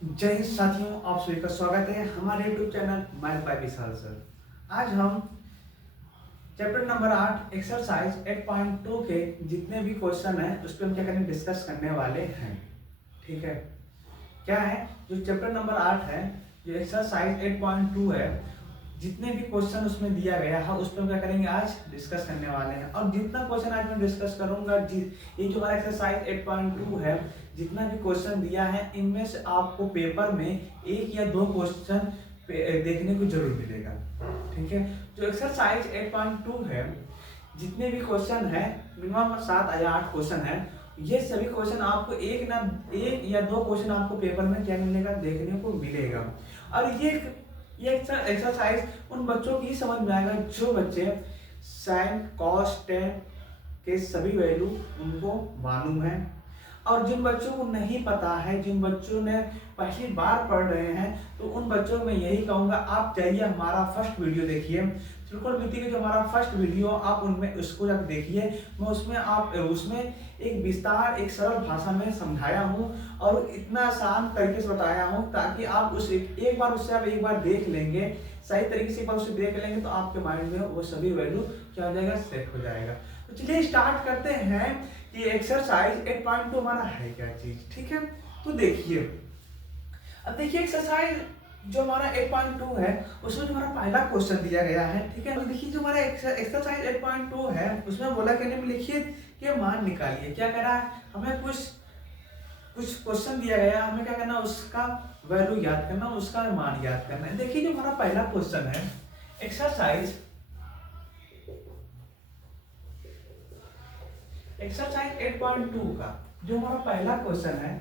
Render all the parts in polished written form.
जय हिंद साथियों, आप सभी का स्वागत है हमारे यूट्यूब चैनल माइल बाय विशाल सर। आज हम चैप्टर नंबर 8 एक्सरसाइज 8.2 के जितने भी क्वेश्चन हैं उस पर हम क्या करेंगे, डिस्कस करने वाले हैं। ठीक है, क्या है जो चैप्टर नंबर 8 है, जो एक्सरसाइज 8.2 है, जितने भी क्वेश्चन उसमें दिया गया है उस पर हम क्या करेंगे, आज डिस्कस करने वाले हैं। और जितना क्वेश्चन आज मैं डिस्कस करूंगा, ये जो हमारा एक्सरसाइज 8.2 है, जितना भी क्वेश्चन दिया है इनमें से आपको पेपर में एक या दो क्वेश्चन देखने को जरूर मिलेगा। ठीक है, जो एक्सरसाइज 8.2 है, जितने भी क्वेश्चन है, मिनिमम 7 या 8 क्वेश्चन है, ये सभी क्वेश्चन आपको एक या दो क्वेश्चन आपको पेपर में क्या मिलेगा, देखने को मिलेगा। और ये एक्सरसाइज उन बच्चों की समझ में आएगा जो बच्चे साइन कॉस टेन के सभी वैल्यू उनको मालूम है। और जिन बच्चों को नहीं पता है, जिन बच्चों ने पहली बार पढ़ रहे हैं, तो उन बच्चों में यही कहूँगा, आप जाइए हमारा फर्स्ट वीडियो देखिए, त्रिकोणमिति का जो हमारा फर्स्ट वीडियो, आप उनमें उसको जब देखिए, मैं उसमें एक विस्तार, एक सरल भाषा में समझाया हूँ और इतना आसान तरीके से बताया हूँ ताकि आप उस एक बार देख लेंगे, सही तरीके से एक बार उसे देख लेंगे तो आपके माइंड में वो सभी वैल्यू क्या हो जाएगा, सेट हो जाएगा। तो चलिए स्टार्ट करते हैं कि एक्सरसाइज 8.2 हमारा है क्या चीज। ठीक है, तो देखिए, अब देखिए एक्सरसाइज जो हमारा 8.2 है उसमें जो हमारा पहला क्वेश्चन दिया गया है। ठीक है, तो देखिए जो हमारा एक्सरसाइज 8.2 है उसमें बोला कहने में लिखिए कि मान निकालिए। क्या कह रहा है, हमें कुछ क्वेश्चन दिया गया, हमें क्या करना, उसका वैल्यू याद करना, उसका मान याद करना है। देखिए जो हमारा पहला क्वेश्चन है एक्सरसाइज 8.2 का जो हमारा पहला क्वेश्चन है,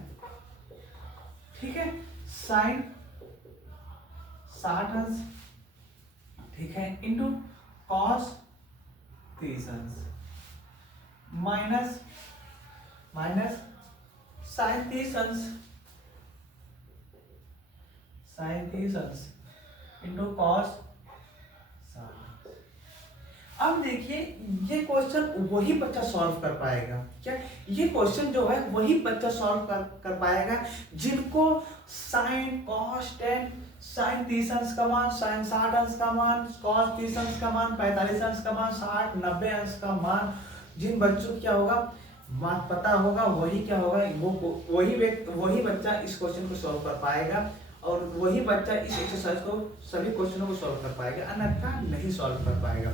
ठीक है, साइन 60 अंश, ठीक है, इंटू कॉस 30 अंश माइनस साइन 30 अंश इंटू कॉस 60। अब देखिए ये क्वेश्चन वही बच्चा सॉल्व कर पाएगा। क्या ये क्वेश्चन जो है वही बच्चा सॉल्व कर पाएगा जिनको साइन कॉस टेन, साइन 30 अंश का मान, साइन 60 अंश का मान, कॉस 30 अंश का मान, 45 अंश का मान, 60 90 अंश का मान, जिन बच्चों को क्या होगा, मान पता होगा, वही क्या होगा, वही बच्चा इस क्वेश्चन को सॉल्व कर पाएगा और वही बच्चा इस एक्सरसाइज को, सभी क्वेश्चनों को सॉल्व कर पाएगा, अन्यथा नहीं सॉल्व कर पाएगा।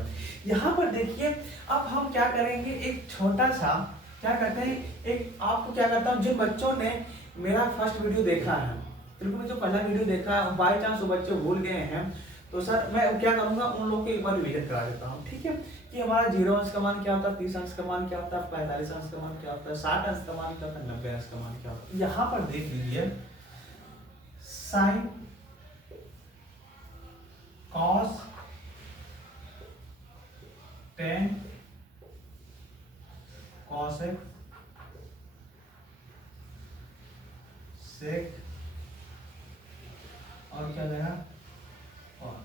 यहाँ पर देखिए, अब हम क्या करेंगे, एक छोटा सा क्या करते हैं, एक आपको क्या करता हूँ, जिन बच्चों ने मेरा फर्स्ट वीडियो देखा है, बिल्कुल जो पहला वीडियो देखा है, बाई चांस वो बच्चे भूल गए हैं, तो सर मैं क्या करूंगा, उन लोग को एक बार रिवीजन करा देता हूँ। ठीक है, कि हमारा 0 अंश का मान क्या होता है, 30 अंश का मान क्या होता है, 45 अंश का मान क्या होता है, 60 अंश का मान क्या होता है, 90 अंश का मान क्या होता है। यहाँ पर देख लीजिए, sine cos tan cosec sec और क्या देगा, और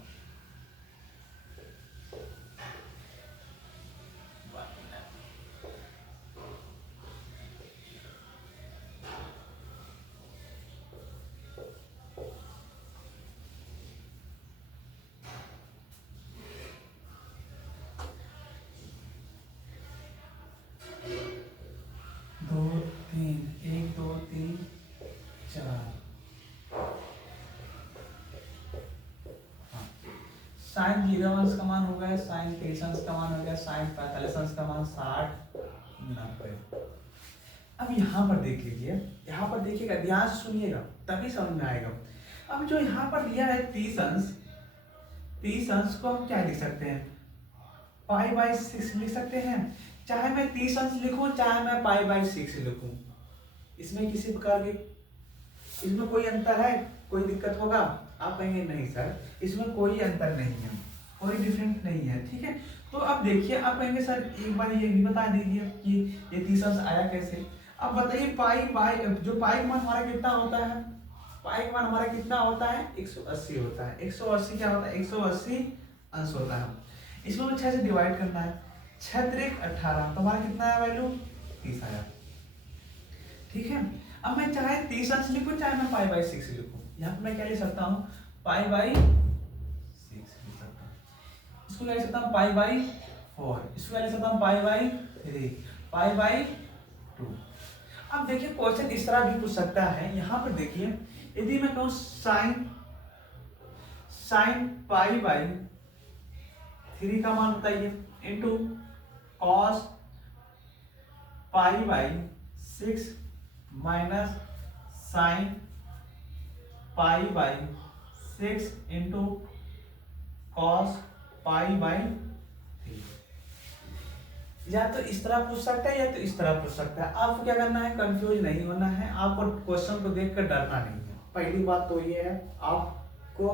दो तीन, एक दो तीन चार, साइन 0 अंश का मान हो गया, साइन 30 अंश का मान हो गया, साइन 45 अंश का मान 60 90। अब यहाँ पर देख लीजिए, यहाँ पर देखिएगा, ध्यान से सुनिएगा तभी समझ में आएगा। अब जो यहाँ पर दिया है 30 अंश को हम क्या लिख सकते हैं, पाई बाई 6 लिख सकते हैं। चाहे मैं 30 अंश लिखूं, चाहे मैं पाई बाई 6 लिखूं, इसमें किसी प्रकार की, इसमें कोई अंतर है, कोई दिक्कत होगा? आप कहेंगे नहीं सर, इसमें कोई अंतर नहीं है, कोई डिफरेंट नहीं है। ठीक है, तो अब देखिए, आप कहेंगे सर एक बार ये भी बता दीजिए कि ये 30 अंश आया कैसे। अब बताइए, पाई बाई जो पाई का मान हमारा कितना होता है, पाई का मान हमारा कितना होता है, 180 होता है। 180 क्या होता है, 180 अंश होता है। इसमें 6 से डिवाइड करना है, 6 3 18, तो हमारा कितना है वैल्यू, 30 आया। ठीक है, अब मैं चाहे 30 अंश लिखूं चाहे मैं पाई बाई 6 लिखूं, यहाँ पे मैं क्या लिख सकता हूँ पाई बाई 6 लिख सकता हूँ, इसको क्या लिख सकता हूँ पाई बाई 4, इसको क्या लिख सकता हूँ पाई बाई 3, पाई बाई 2। अब देखिए क्वेश्चन इस तरह भी पूछ सकता है, यहाँ पर देखिए यदि मैं कहूँ साइन पाई बाई 3 का मान बताइए into cos pi by 6 minus sine pi by 6 into cos pi by 3। या तो इस तरह पूछ सकता है या तो इस तरह पूछ सकता है। आपको क्या करना है, कंफ्यूज नहीं होना है, आपको क्वेश्चन को देखकर डरना नहीं है। पहली बात तो ये है, आपको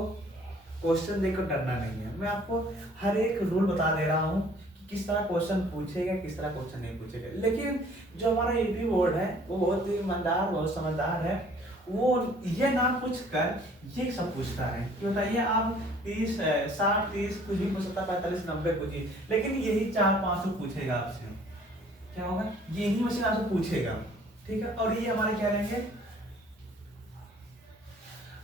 क्वेश्चन देखकर डरना नहीं है। मैं आपको हर एक रूल बता दे रहा हूँ कि किस तरह क्वेश्चन पूछेगा, किस तरह क्वेश्चन नहीं पूछेगा। लेकिन जो हमारा यूपी बोर्ड है वो बहुत ही ईमानदार, बहुत समझदार है, वो ये ना पूछ कर ये सब पूछता है कि बताइए आप 30 60 30 कुछ भी पूछ सकता है, 45 90 कुछ ही, लेकिन यही 4-5 पूछेगा आपसे। क्या होगा, यही मशीन आपसे पूछेगा, ठीक है। और ये हमारे क्या रहेंगे।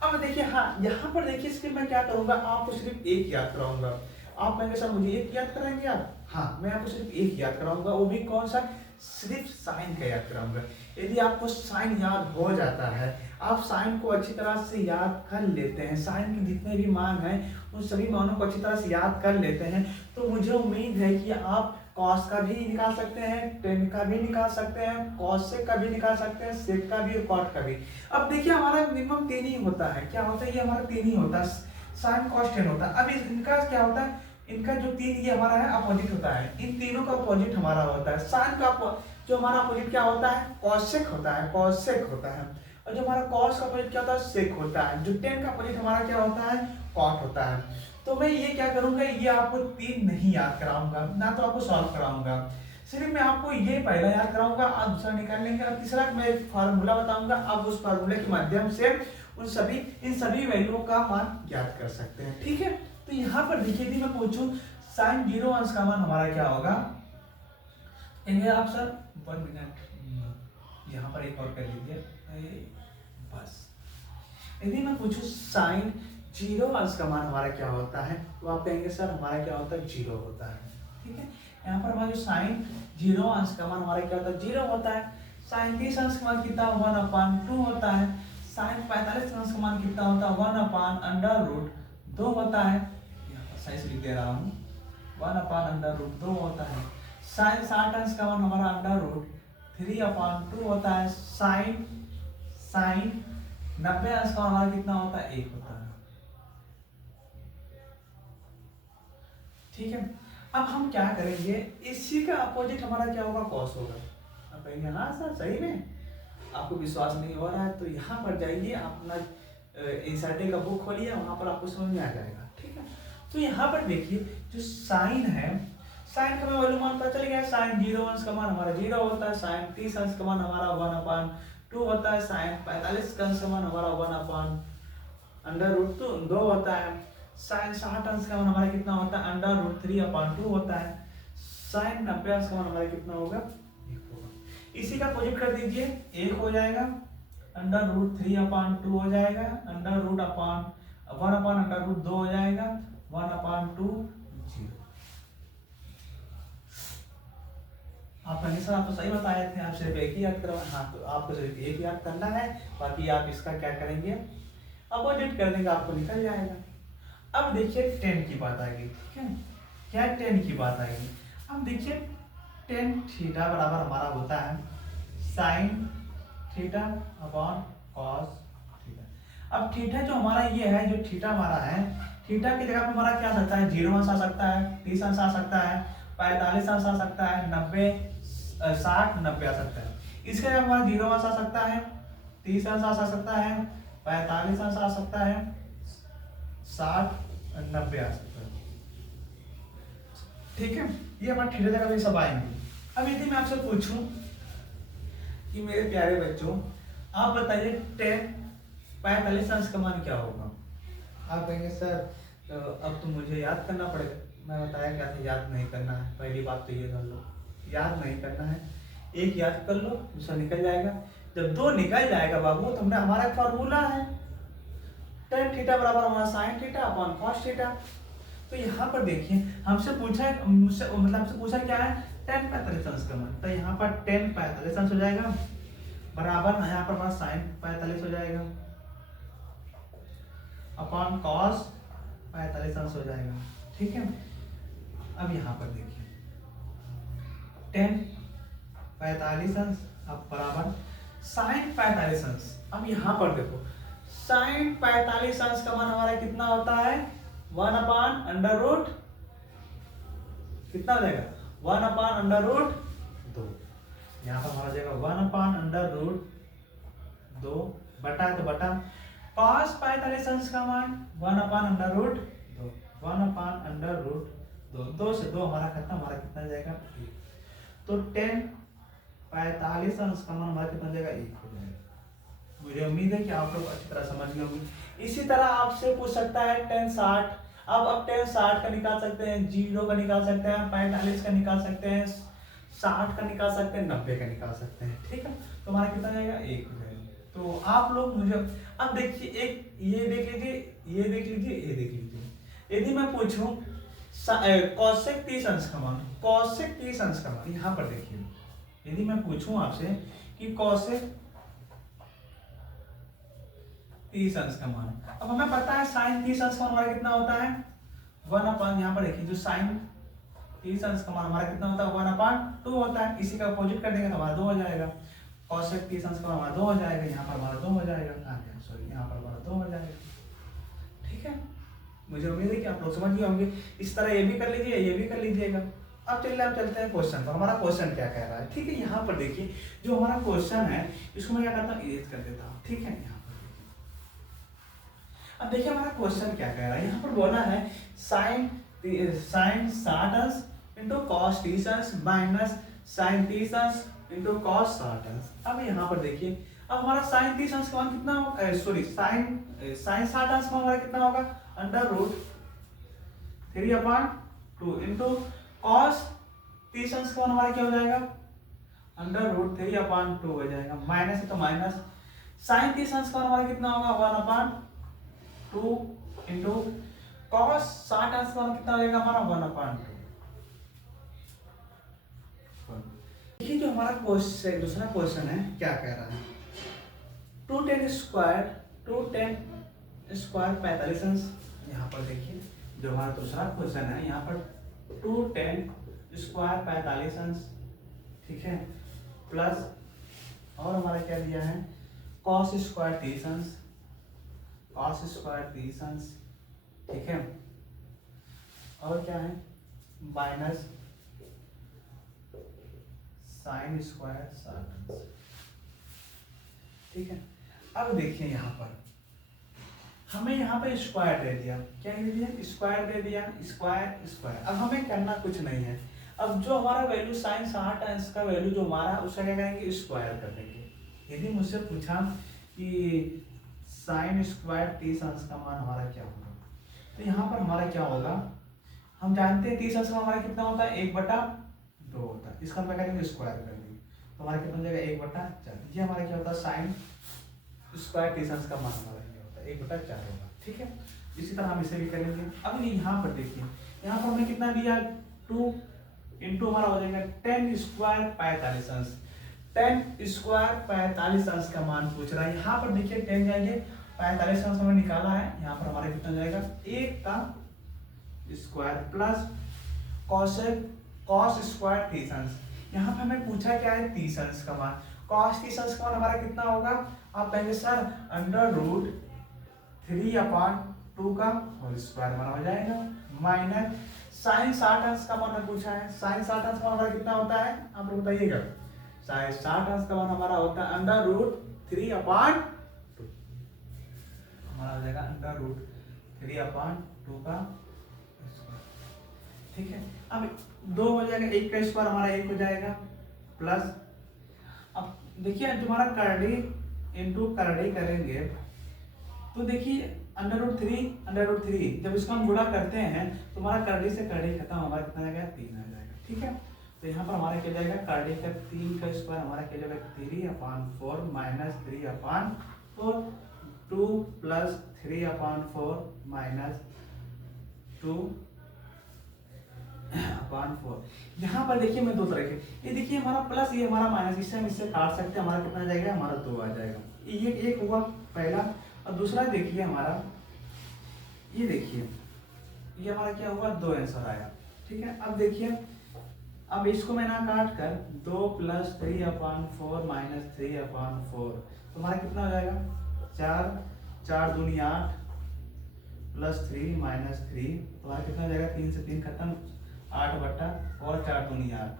अब देखिए हाँ, यहाँ पर देखिए इसके मैं क्या करूंगा, आपको सिर्फ एक याद कराऊंगा। आप कहेंगे सर मुझे एक याद कराएंगे आप, हाँ मैं आपको सिर्फ एक याद कराऊंगा, वो भी कौन सा, सिर्फ साइन का याद कराऊंगा। यदि आपको साइन याद हो जाता है, आप साइन को अच्छी तरह से याद कर लेते हैं, साइन के जितने भी मान हैं उन सभी मानों को अच्छी तरह से याद कर लेते हैं, तो मुझे उम्मीद है कि आप कॉस का भी निकाल सकते हैं, टेन का भी निकाल सकते हैं, कॉसेक का भी निकाल सकते हैं, सेक का भी और कॉट का भी। अब देखिए हमारा मिनिमम 3 ही होता है, क्या होता है, ये हमारा 3 ही होता है, साइन कॉस टेन होता है। अब इनका क्या होता है, इनका जो 3 ये हमारा है अपोजिट होता है, इन तीनों का अपोजिट हमारा होता है। साइन का जो हमारा अपोजिट क्या होता है, कॉसेक होता है, कॉसेक होता है। और जो हमारा कॉस का अपोजिट क्या होता है, सेक होता है। जो टेन का अपोजिट हमारा क्या होता है, कॉट होता है। तो मैं ये क्या करूंगा, ये आपको 3 नहीं याद कराऊंगा, ना तो आपको सॉल्व कराऊंगा, सिर्फ मैं आपको ये पहला याद कराऊंगा, आप दूसरा निकाल लेंगे। और तीसरा मैं एक फार्मूला बताऊंगा, आप उस फार्मूले के माध्यम से इन सभी वैल्यूओं का मान ज्ञात कर सकते हैं, ठीक है। तो यहाँ पर देखिए यदि मैं पूछूं साइन 0 अंश का मान हमारा क्या होगा, कहेंगे आप सर 1 मिनट, यहाँ पर एक और कर लीजिए बस। यदि मैं पूछूं साइन 0 अंश का मान हमारा क्या होता है, तो आप कहेंगे सर हमारा क्या होता है, 0 होता है, ठीक है। यहाँ पर हमारा जो साइन 0 अंश का मान हमारा क्या होता है, 0 होता है। साइन 30 अंश का मान कितना, 1/2 होता है। साइन 45 अंश का मान कितना होता है, 1/√2 होता है। यहाँ पर सही से लिख दे रहा हूँ, 1/√2 होता है। साइन 60 अंश का मान हमारा √3/2 होता है। साइन 90 अंश का हमारा कितना होता है, 1 होता है, ठीक है। अब हम क्या करेंगे, इसी का अपोजिट हमारा क्या होगा, कॉस होगा। अब कहेंगे हाँ सर सही में, आपको विश्वास नहीं हो रहा है तो यहाँ पर जाइए, अपना एनसीईआरटी का बुक खोलिए, वहां पर आपको समझ में आ जाएगा, ठीक है। तो यहाँ पर देखिए जो साइन है, साइन का वैल्यू मान पता चल गया, साइन 0 अंश का मान हमारा 0 होता है। साइन 30 अंश का मान हमारा 1/2 होता है। साइन 45 का अंश का मान हमारा 1/√2 होता है। साइन 60 अंश का मान हमारा कितना होता है, √3/2 होता है। साइन 90 अंश का मान हमारा कितना होगा, 1 होगा। इसी का अपोजिट कर दीजिए, 1 हो जाएगा, √3/2 हो जाएगा, 1/√2 हो जाएगा, 1/2 0। आप कहेंगे सर आप तो सही बताए थे, आप सिर्फ एक ही याद करवा, हाँ तो आपको सिर्फ एक याद करना है, बाकी आप इसका क्या करेंगे, अपोजिट कर देंगे, आपको निकल जाएगा। अब देखिए 10 की बात आएगी, ठीक है, क्या 10 की बात आएगी। अब देखिए tan थीटा बराबर हमारा होता है sine theta upon cos theta. अब थीटा जो हमारा ये है, जो थीटा हमारा है, थीटा की जगह पे हमारा क्या आ सकता है, 0 अंश आ सकता है, 30 अंश आ सकता है, 45 अंश आ सकता है, 90 60 90 आ सकता है। इसके जगह हमारा 0 अंश आ सकता है, 30 अंश आ सकता है, 45 अंश आ सकता है, 60 90 आ सकता है, ठीक है। ये हमारे थीटा जगह पे सब आएंगे। अब यदि मैं आपसे पूछूं कि मेरे प्यारे बच्चों आप बताइए 10 45 अंश का मान क्या होगा। आप कहेंगे सर अब तो मुझे याद करना पड़ेगा। मैं बताया क्या था, याद नहीं करना है, पहली बात तो ये कर लो, याद नहीं करना है, एक याद कर लो दूसरा निकल जाएगा। जब 2 निकल जाएगा बाबू तो हमने हमारा फॉर्मूला है tan थीटा बराबर हमारा sin theta upon cos theta. तो यहाँ पर देखिए हमसे पूछा है, मुझसे मतलब हमसे पूछा क्या है tan 45 अंश का मान, तो यहाँ पर tan 45 अंश हो जाएगा बराबर यहाँ पर हमारा sin 45 हो जाएगा अपॉन cos 45 अंश हो जाएगा। ठीक है, अब यहाँ पर देखिए tan 45 अंश अब बराबर sin 45 अंश। अब यहाँ पर देखो sin 45 अंश का मान हमारा कितना होता है 1 अपान अंडर रूट कितना हो जाएगा 1 अपान अंडर रूट 2। यहाँ पर हमारा जाएगा 1 अपान अंडर रूट 2 बटा तो बटा cos 45 अंश का मान 1 upon under root 2 1 upon under root 2 2 से 2 हमारा खत्म, हमारा कितना जाएगा 1। तो tan 45 अंश का मान हमारा कितना जाएगा 1 हो जाएगा। मुझे उम्मीद है कि आप लोग अच्छी तरह समझ गए होंगे। इसी तरह आपसे पूछ सकता है tan 60। अब tan 60 का निकाल सकते हैं, 0 का निकाल सकते हैं, 45 का निकाल सकते हैं, 60 का निकाल सकते हैं, 90 का निकाल सकते हैं। ठीक है, तो हमारा कितना जाएगा 1 हो जाएगा। तो आप लोग मुझे अब देखिए एक ये देख लीजिए, ये देख लीजिए, ये देख लीजिए। यदि मैं पूछूं cosec 30 अंश का मान, cosec 30 अंश का मान, यहाँ पर देखिए यदि मैं पूछूं आपसे कि cosec 30 अंश का मान, अब हमें पता है sin 30 अंश का मान हमारा कितना होता है 1 अपान, यहाँ पर देखिए जो sin 30 अंश का मान हमारा कितना होता है 1 अपान 2 होता है। इसी का अपोजिट कर देंगे तो हमारा 2 हो जाएगा। cosec 30 अंश का मान हमारा 2 हो जाएगा, यहाँ पर हमारा 2 हो जाएगा, सॉरी यहाँ पर हमारा 2 हो जाएगा। ठीक है, मुझे उम्मीद है कि आप लोग समझ गए होंगे। इस तरह ये भी कर लीजिए, ये भी कर लीजिएगा। अब चलिए हम चलते हैं क्वेश्चन पर। हमारा क्वेश्चन क्या कह रहा है, ठीक है। यहाँ पर देखिए जो हमारा क्वेश्चन है इसको मैं क्या करता हूँ इरेज कर देता हूँ। ठीक है, यहाँ पर अब देखिए हमारा क्वेश्चन क्या कह रहा है। यहाँ पर बोला है sin 60 अंश इंटू cos 30 अंश माइनस sin 30 अंश इंटू cos 60 अंश। अब यहाँ पर देखिए अब हमारा sin 30 अंश का मान कितना होगा, सॉरी sin 60 अंश का हमारा कितना होगा अंडर रूट 3 अपान 2 इंटू cos 30 अंश का मान हमारा क्या हो जाएगा अंडर रूट 3 अपान 2 हो जाएगा, माइनस है तो माइनस। sin 30 अंश का मान हमारा कितना होगा 1 अपान 2 इंटू cos 60 अंश का मान कितना हो जाएगा हमारा 1 अपान 2। देखिए जो हमारा क्वेश्चन दूसरा क्वेश्चन है क्या कह रहा है 2 tan स्क्वायर 45 अंश। यहाँ पर देखिए जो हमारा दूसरा क्वेश्चन है यहाँ पर 2 tan स्क्वायर 45 अंश, ठीक है, प्लस और हमारा क्या दिया है cos स्क्वायर 30 अंश, cos स्क्वायर 30 अंश, ठीक है, और क्या है माइनस sin स्क्वायर 60 अंश। ठीक है, अब देखिए यहाँ पर हमें यहाँ पे स्क्वायर दे दिया, क्या दे दिया स्क्वायर दे दिया, स्क्वायर स्क्वायर। अब हमें करना कुछ नहीं है, अब जो हमारा वैल्यू sin 60 अंश का वैल्यू जो हमारा उसका क्या करेंगे स्क्वायर कर देंगे। यदि मुझसे पूछा कि sin स्क्वायर 30 अंश का मान हमारा क्या होगा, तो यहाँ पर हमारा क्या होगा, हम जानते हैं 30 अंश का हमारा कितना होता है 1/2 होता है, इसका हम क्या करेंगे स्क्वायर कर देंगे तो हमारा कितना हो जाएगा 1/4। ये हमारा क्या होता है sin स्क्वायर 30 अंश का मान हमारा 1/4 होगा। ठीक है, इसी तरह हम इसे भी करेंगे। अब यहाँ पर देखिए यहाँ पर हमने कितना दिया 2 इंटू हमारा हो जाएगा tan स्क्वायर 45 अंश। tan स्क्वायर 45 अंश का मान पूछ रहा है। यहाँ पर देखिए tan जाएंगे 45 अंश हमने निकाला है, यहाँ पर हमारा कितना जाएगा 1 का स्क्वायर प्लस cos स्क्वायर 30 अंश। यहाँ पर हमें पूछा क्या है 30 अंश का मान, cos 30 अंश का मान हमारा कितना होगा, आप कहेंगे सर अंडर रूट 3 अपान 2 का होल स्क्वायर मान हो जाएगा, माइनस sin 60 अंश का मान पूछा है। sin 60 अंश का मान हमारा कितना होता है आप लोग बताइएगा, sin 60 अंश का मान हमारा होता है अंडर रूट 3 अपान 2, हमारा हो जाएगा अंडर रूट 3 अपान 2 का स्क्वायर। ठीक है, अब 2 हो जाएगा, 1 का स्क्वायर हमारा 1 हो जाएगा, प्लस अब देखिए जो हमारा करड़ी इंटू करड़ी करेंगे तो देखिए अंडर रूट 3 जब इसको हम गुणा करते हैं तो हमारा करड़ी से करड़ी खत्म, हमारा कितना आ जाएगा 3 आ जाएगा। ठीक है, तो यहाँ पर हमारा क्या जाएगा, कार्डिक का 3 का स्क्वायर हमारा क्या जाएगा 3/4 माइनस 3/4, 2 प्लस 3/4 माइनस 2/4। यहाँ पर देखिए मैं दो तरह के, ये देखिए हमारा प्लस, ये हमारा माइनस, इससे हम इससे काट सकते हैं, हमारा कितना आ जाएगा, हमारा 2 आ जाएगा। ये एक हुआ पहला। और दूसरा देखिए हमारा, ये देखिए ये हमारा क्या हुआ, 2 आंसर आया। ठीक है, अब देखिए, अब इसको मैं ना काट कर 2 प्लस 3/4 माइनस 3/4, तो हमारा कितना हो जाएगा 4, 4 दूनी 8 प्लस 3 माइनस 3, तो हमारा कितना हो जाएगा, 3 से 3 खत्म, 8 बट्टा और 4 दूनी 8,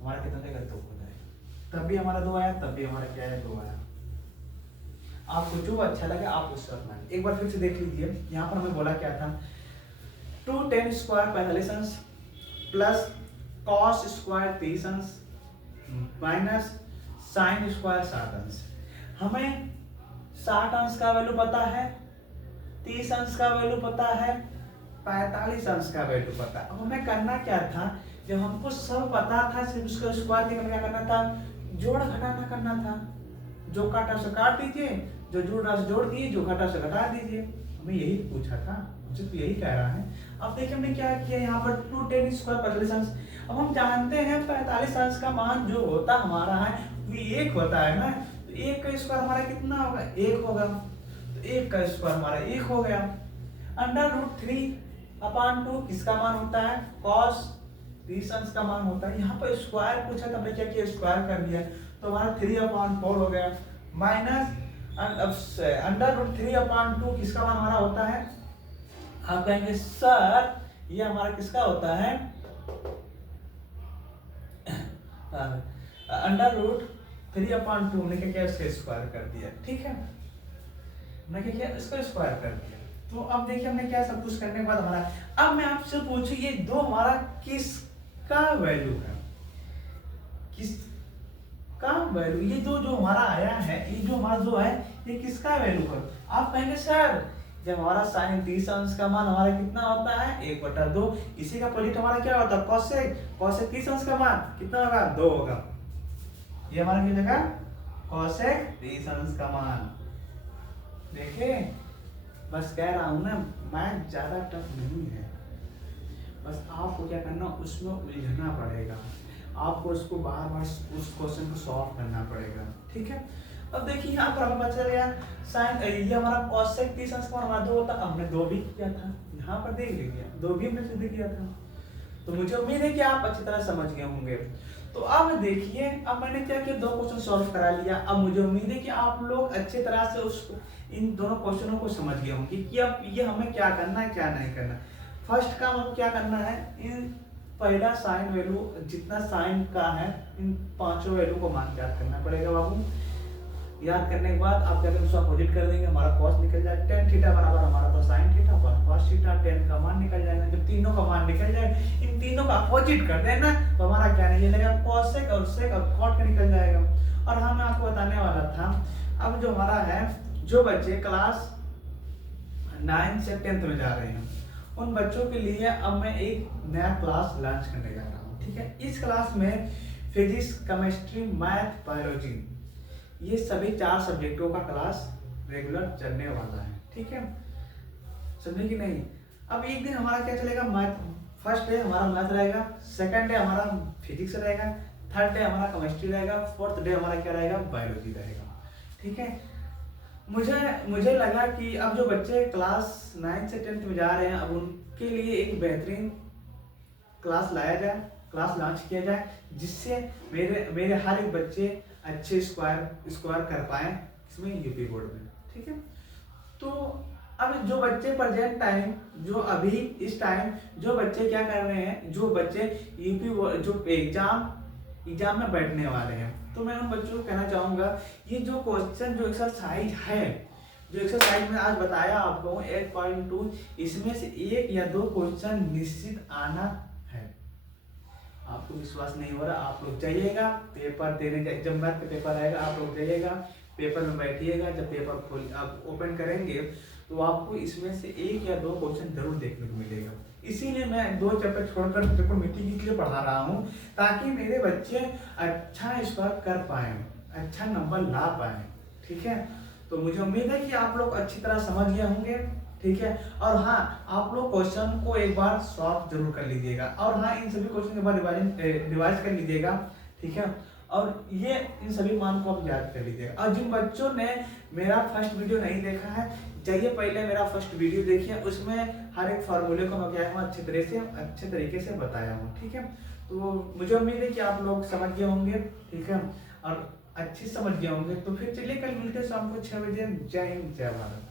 हमारा कितना हो जाएगा 2 हो जाएगा। तब भी हमारा 2 आया, तब भी हमारा क्या है 2 आया। आपको जो अच्छा लगे आप उससे अपना, एक बार फिर से देख लीजिए। यहाँ पर हमें बोला क्या था, 2 tan स्क्वायर 45 अंश प्लस cos स्क्वायर 30 अंश माइनस sin स्क्वायर 60 अंश। हमें 60 अंश का वैल्यू पता है, 30 अंश का वैल्यू पता है, 45 अंश का वैल्यू पता है। अब हमें करना क्या था, जब हमको सब पता था, सिर्फ उसका स्क्वायर निकल क्या करना था, जोड़ घटाना करना था। जो काटा से काट दीजिए, जो जोड़ रहा से जोड़ दीजिए, जो घटा से घटा दीजिए। हमें यही पूछा था, मुझे तो यही कह रहा है। अब देखिए हमने क्या किया, यहाँ पर 2 tan स्क्वायर 45 अंश। अब हम जानते हैं 45 अंश का मान जो होता हमारा है वो 1 होता है ना, तो 1 का स्क्वायर हमारा कितना होगा, 1 होगा। तो 1 का स्क्वायर हमारा 1 हो गया। √3/2 किसका मान होता है, cos 30 अंश का मान होता है। यहाँ पर स्क्वायर पूछा तो हमने क्या किया, स्क्वायर कर दिया, तो हमारा 3/4 हो गया। माइनस √3/2 किसका मान हमारा होता है, आप कहेंगे सर ये हमारा किसका होता है, √3/2 हमने क्या किया, इसका स्क्वायर कर दिया। ठीक है, हमने क्या किया, इसका स्क्वायर कर दिया। तो अब देखिए हमने क्या, सब कुछ करने के बाद हमारा, अब मैं आपसे पूछूं ये 2 हमारा किसका वैल्यू है, किसका वैल्यू, ये जो हमारा आया है, ये जो हमारा 2 है, ये किसका वैल्यू है। आप कहेंगे सर जब हमारा sin 30 अंश का मान हमारा कितना होता है, 1/2, इसी का अपोजिट हमारा क्या होता है, cosec 30 अंश का मान कितना होगा, 2 होगा। ये हमारा क्या जगह, cosec 30 अंश का मान। देखिए बस कह रहा हूं ना, मैथ ज्यादा टफ नहीं है, बस आपको क्या करना, उसमें उलझना पड़ेगा, आपको उसको बार बार उस क्वेश्चन को सॉल्व करना पड़ेगा। ठीक है, अब देखिए यहाँ पर हमें पता चल गया साइन, ये हमारा cosec 30 अंश का हमारा 2 होता, हमने 2 भी किया था, यहाँ पर देख लीजिए 2 भी हमने सिद्ध किया था। तो मुझे उम्मीद है कि आप अच्छी तरह समझ गए होंगे। तो अब देखिए, अब मैंने क्या किया, 2 क्वेश्चन सॉल्व करा लिया। अब मुझे उम्मीद है कि आप लोग अच्छी तरह से इन दोनों क्वेश्चनों को समझ गए होंगे कि अब ये हमें क्या करना है, क्या नहीं करना। फर्स्ट काम अब क्या करना है, इन पहला साइन वैल्यू जितना साइन का है, इन 5 वैल्यू को मान याद करना पड़ेगा बाबू। याद करने के बाद आप क्या करेंगे, उसको अपोजिट कर देंगे, हमारा cos निकल जाएगा, tan थीटा बराबर हमारा तो sin थीटा पर cos थीटा, tan का मान निकल जाएगा। जब तीनों का मान निकल जाए, इन तीनों का अपोजिट कर देना, तो हमारा क्या निकल जाएगा, cosec और sec और cot का निकल जाएगा। और हाँ मैं आपको बताने वाला था, अब जो हमारा है, जो बच्चे क्लास 9 से 10th में जा रहे हैं, उन बच्चों के लिए अब मैं एक नया क्लास लॉन्च करने जा रहा हूँ। ठीक है, इस क्लास में फिजिक्स, केमिस्ट्री, मैथ, बायोलॉजी, ये सभी 4 सब्जेक्टों का क्लास रेगुलर चलने वाला है। ठीक है, समझे कि नहीं। अब एक दिन हमारा क्या चलेगा, मैथ, फर्स्ट डे हमारा मैथ रहेगा, सेकंड डे हमारा फिजिक्स रहेगा, थर्ड डे हमारा केमिस्ट्री रहेगा, फोर्थ डे हमारा क्या रहेगा, बायोलॉजी रहेगा। ठीक है, मुझे लगा कि अब जो बच्चे क्लास 9 से 10th में जा रहे हैं, अब उनके लिए एक बेहतरीन क्लास लाया जाए, क्लास लॉन्च किया जाए, जिससे मेरे हर एक बच्चे अच्छे स्क्वायर कर पाए इसमें, यूपी बोर्ड में। ठीक है, तो अब जो बच्चे प्रेजेंट टाइम, जो अभी इस टाइम जो बच्चे क्या कर रहे हैं, जो बच्चे यूपी जो एग्जाम में बैठने वाले हैं, तो मैं उन बच्चों को कहना चाहूँगा, ये जो क्वेश्चन, जो एक्सरसाइज है, जो एक्सरसाइज में आज बताया आपको 8.2, इसमें से 1 या 2 क्वेश्चन निश्चित आना है। आपको विश्वास नहीं हो रहा, आप लोग जाइएगा पेपर देने, जब मैथ का पेपर आएगा आप लोग जाइएगा, पेपर में बैठिएगा, जब पेपर आप ओपन करेंगे तो तो आपको इसमें से 1 या 2 क्वेश्चन जरूर देखने को मिलेगा। इसीलिए मैं 2 चैप्टर छोड़कर पेपर मीटिंग के लिए पढ़ा रहा हूँ, ताकि मेरे बच्चे अच्छा इस बार कर पाए, अच्छा नंबर ला पाए। ठीक है, तो मुझे उम्मीद है कि आप लोग अच्छी तरह समझ गए होंगे। ठीक है, और हाँ, आप लोग क्वेश्चन को एक बार सॉल्व जरूर कर लीजिएगा, और हाँ, इन सभी क्वेश्चन के बाद रिवाइज कर लीजिएगा। ठीक है, और ये इन सभी मान को आप याद कर लीजिएगा। और जिन बच्चों ने मेरा फर्स्ट वीडियो नहीं देखा है, जाइए पहले मेरा फर्स्ट वीडियो देखिए, उसमें हर एक फार्मूले को मैं क्या हूँ अच्छे तरीके से बताया हूँ। ठीक है, तो मुझे उम्मीद है कि आप लोग समझ गए होंगे। ठीक है, और अच्छी समझ गए होंगे। तो फिर चलिए कल मिलते हैं शाम को 6 बजे। जय हिंद, जय भारत।